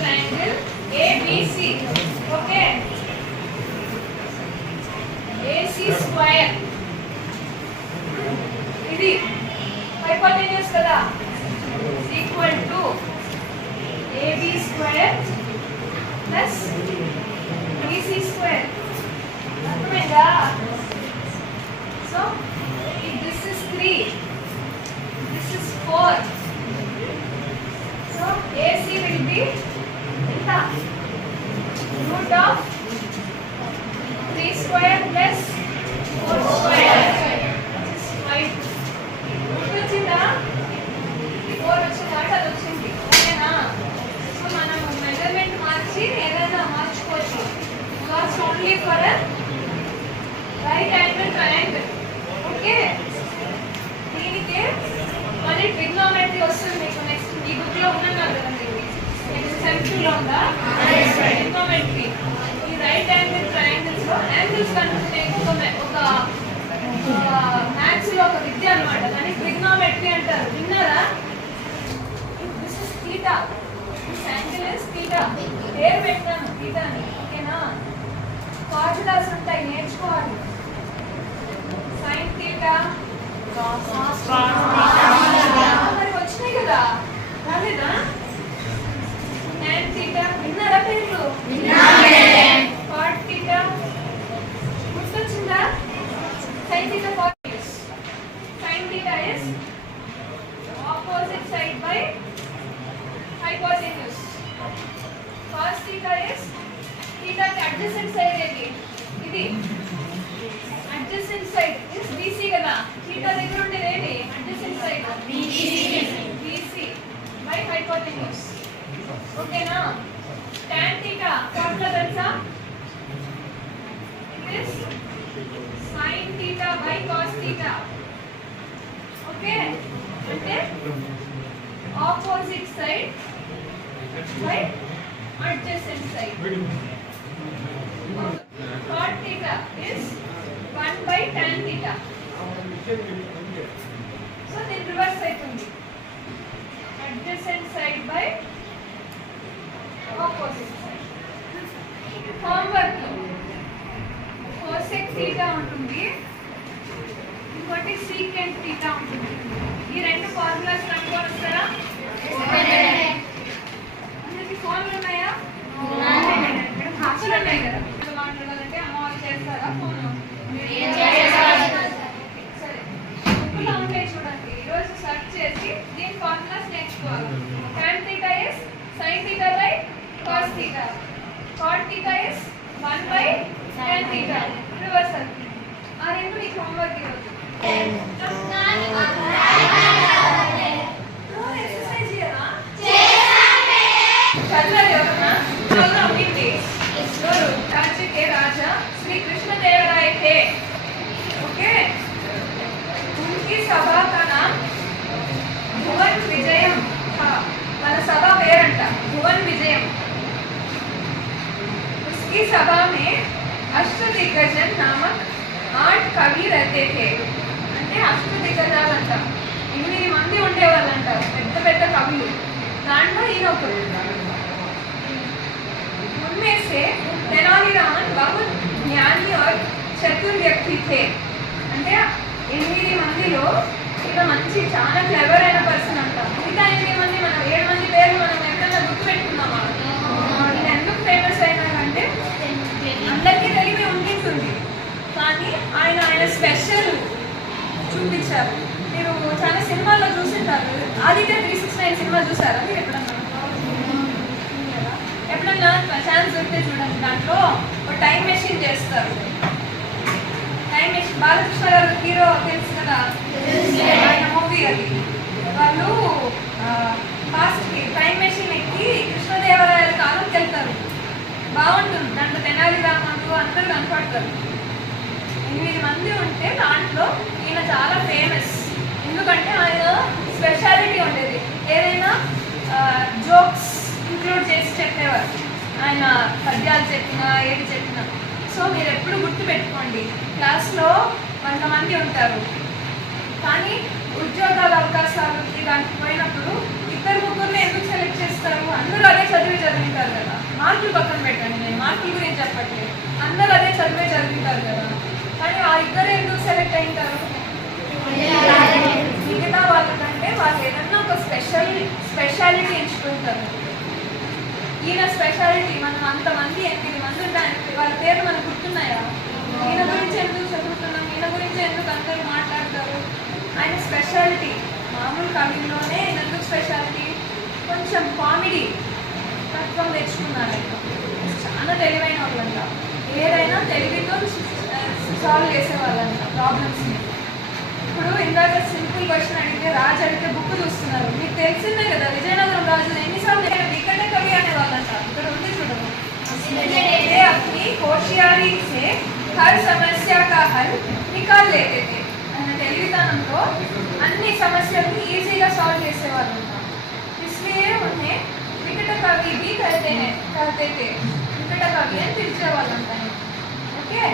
triangle ABC. Okay. AC square. ఇది hypotenuse కదా, is equal to AB square plus BC square. అర్థమైందా? So if this is 3, this is 4. So AC will be ఎంత? Root of 3 square plus 4 square, which is 5. Root వచ్చిందా? 4 వచ్చిందా? అది వచ్చింది. ఓకేనా? So మనం మెజర్మెంట్ మార్చి ఏదైనా మార్చుకోవచ్చు. Because only for a right angle triangle. Okay, దీనికి మళ్ళీ ట్రిగ్నోమెట్రీ వస్తుంది మీకు నెక్స్ట్ ఈ బుక్ లో ఉన్నాను కదా, నెక్స్ట్ సెంటర్ లో ఉందా ట్రిగ్నోమెట్రీ. ఈ రైట్ యాంగిల్ ట్రయాంగిల్స్ లో యాంగిల్స్ కనుక్కుంటే ఒక మ్యాథ్స్ లో ఒక విద్య అన్నమాట, దాన్ని ట్రిగ్నోమెట్రీ అంటారు. విన్నారా? This is theta, this angle is theta. పేరు పెట్టాను థీటా అని. ఓకేనా? ఫార్ములాస్ ఉంటాయి, నేర్చుకోవాలి. sin theta, మరి వచ్చినాయి కదా, రాలేదా? tan theta విన్నారా? పేర్లు cot theta గుర్తొచ్చిందా? sin theta cot is sin theta is opposite side by hypotenuse. cos theta is theta కి adjacent side ఏది? ఇది adjacent side is BC కదా. theta దగ్గర ఉండేది ఏది? adjacent side BC by hypotenuse. ఓకేనా? tan theta ఫార్ములా తెలుసా? it is sin theta by cos theta. Okay, అంటే opposite side by adjacent side. cot theta is 1 by tan theta. So దీని reverse అవుతుంది, adjacent side by opposite side. Homework cosec theta ఉంటుంది, ఇంకోటి secant theta ఉంటుంది. ఈ రెండు formulas కనుక్కొని వస్తారా? అందరికి ఫోన్లు ఉన్నాయా? ఇక్కడ హాస్టల్ ఉన్నాయి కదా, మాట్లాడాలంటే అమ్మ వాళ్ళు చేస్తారా ఫోన్? సరే, బుక్లో ఉంటాయి చూడండి. ఈరోజు సెర్చ్ చేసి దీని ఫార్ములాస్ నేర్చుకోవాలి. tan theta is sin theta by cos theta. cot theta is 1 by tan theta. Reversal. ఆ రెండు మీకు హోంవర్క్ ఈరోజు. ఎక్సర్సైజ్ చేయరా? చదవాలి ఎవరన్నా? చదువు విండి. ఎవరు? राज्य के राजा श्री कृष्णदेवराय थे. ओके, उनकी सभा का नाम भुवन विजयम था. మన సభ పేరంట భువన్ విజయం. उसकी सभा में अष्टदिग्गजन नामक 8 कवि रहते थे. అంటే అష్టదిగ్గజాలంట, 8 మంది ఉండేవాళ్ళంట, పెద్ద పెద్ద కవులు. దాంట్లో ఈయన ఒకరు. उनमें से तेनालीरामन बहुत ज्ञानी और चतुर व्यक्ति थे. అంటే 8 మందిలో ఈయన మంచి చాలా క్లెవర్ అయిన పర్సన్ అంట. మిగతా 8 మంది, మనం 7 మంది పేర్లు మనం ఎక్కడైనా గుర్తు పెట్టుకున్నామా? ఈయన ఎందుకు ఫేమస్ అయినారంటే అందరికీ తెలివి ఉంటుంది, కానీ ఆయన స్పెషల్ చూపించారు. మీరు చాలా సినిమాల్లో చూసింటారు. ఆదిత్య 369 సినిమా చూసారా మీరు ఎప్పుడన్నా? ఎప్పుడన్నా ఛాన్స్ దొరికితే చూడండి. దాంట్లో ఒక టైం మెషిన్ చేస్తారు. టైం మెషిన్ బాలకృష్ణ గారు హీరో తెలుసు కదా, ఆయన మూవీ అది. వాళ్ళు ఫాస్ట్కి టైం మెషిన్ ఎక్కి కృష్ణదేవరాయల కాలంకి వెళ్తారు. బాగుంటుంది. దాంట్లో తెనాలిరామన్లు అందరూ కనపడతారు. 8 మంది ఉంటే దాంట్లో ఈయన చాలా ఫేమస్. ఎందుకంటే ఆయన స్పెషాలిటీ ఉండేది, ఏదైనా జోక్స్ ఇంక్లూడ్ చేసి చెప్పేవారు. ఆయన పద్యాలు చెప్పినా ఏది చెప్పినా. సో మీరు ఎప్పుడు గుర్తు పెట్టుకోండి, క్లాస్లో 100 మంది ఉంటారు, కానీ ఉద్యోగాల అవకాశాలు ఇలాంటి పోయినప్పుడు ఇద్దరు ముగ్గురిని ఎందుకు సెలెక్ట్ చేస్తారు? అందరూ అదే చదివింటారు కదా. మార్కులు పక్కన పెట్టండి, నేను మార్కుల గురించి చెప్పట్లేదు. అందరూ అదే చదివింటారు కదా, కానీ ఆ ఇద్దరు ఎందుకు సెలెక్ట్ అయింటారు? మిగతా వాళ్ళకంటే వాళ్ళు ఏదన్నా ఒక స్పెషాలిటీ ఎంచుకుంటారు. ఈయన స్పెషాలిటీ, మనం అంతమంది 8 మంది ఉంటాయి, వాళ్ళ పేర్లు మనకు గుర్తున్నాయా? ఈయన గురించి ఎందుకు చదువుతున్నాం, ఈయన గురించి ఎందుకు అందరూ మాట్లాడతారు? ఆయన స్పెషాలిటీ మామూలు కవిలోనే ఎందుకు స్పెషాలిటీ? కొంచెం కామెడీ తత్వం తెచ్చుకున్నారు. చాలా తెలివైన వాళ్ళంట, ఏదైనా తెలివితో సాల్వ్ చేసేవాళ్ళంట ప్రాబ్లమ్స్ని. ఇప్పుడు ఇందాక సింపుల్ క్వశ్చన్ అడిగితే రాజు అడిగితే బుక్ చూస్తున్నారు. మీకు తెలిసిందే కదా, విజయనగరం రాజు ఎన్నిసార్లు వికట కవి అనే వాళ్ళంట. ఇక్కడ ఉంది చూడము, अपनी होशियारी से हर समस्या का हल निकाल लेते थे. ఆయన తెలివితనంతో అన్ని సమస్యలను ఈజీగా సాల్వ్ చేసేవాళ్ళు. इसलिए उन्हें विकट कवि भी कहते थे. వికట కవి అని పిలిచేవాళ్ళు అంట. ఓకే.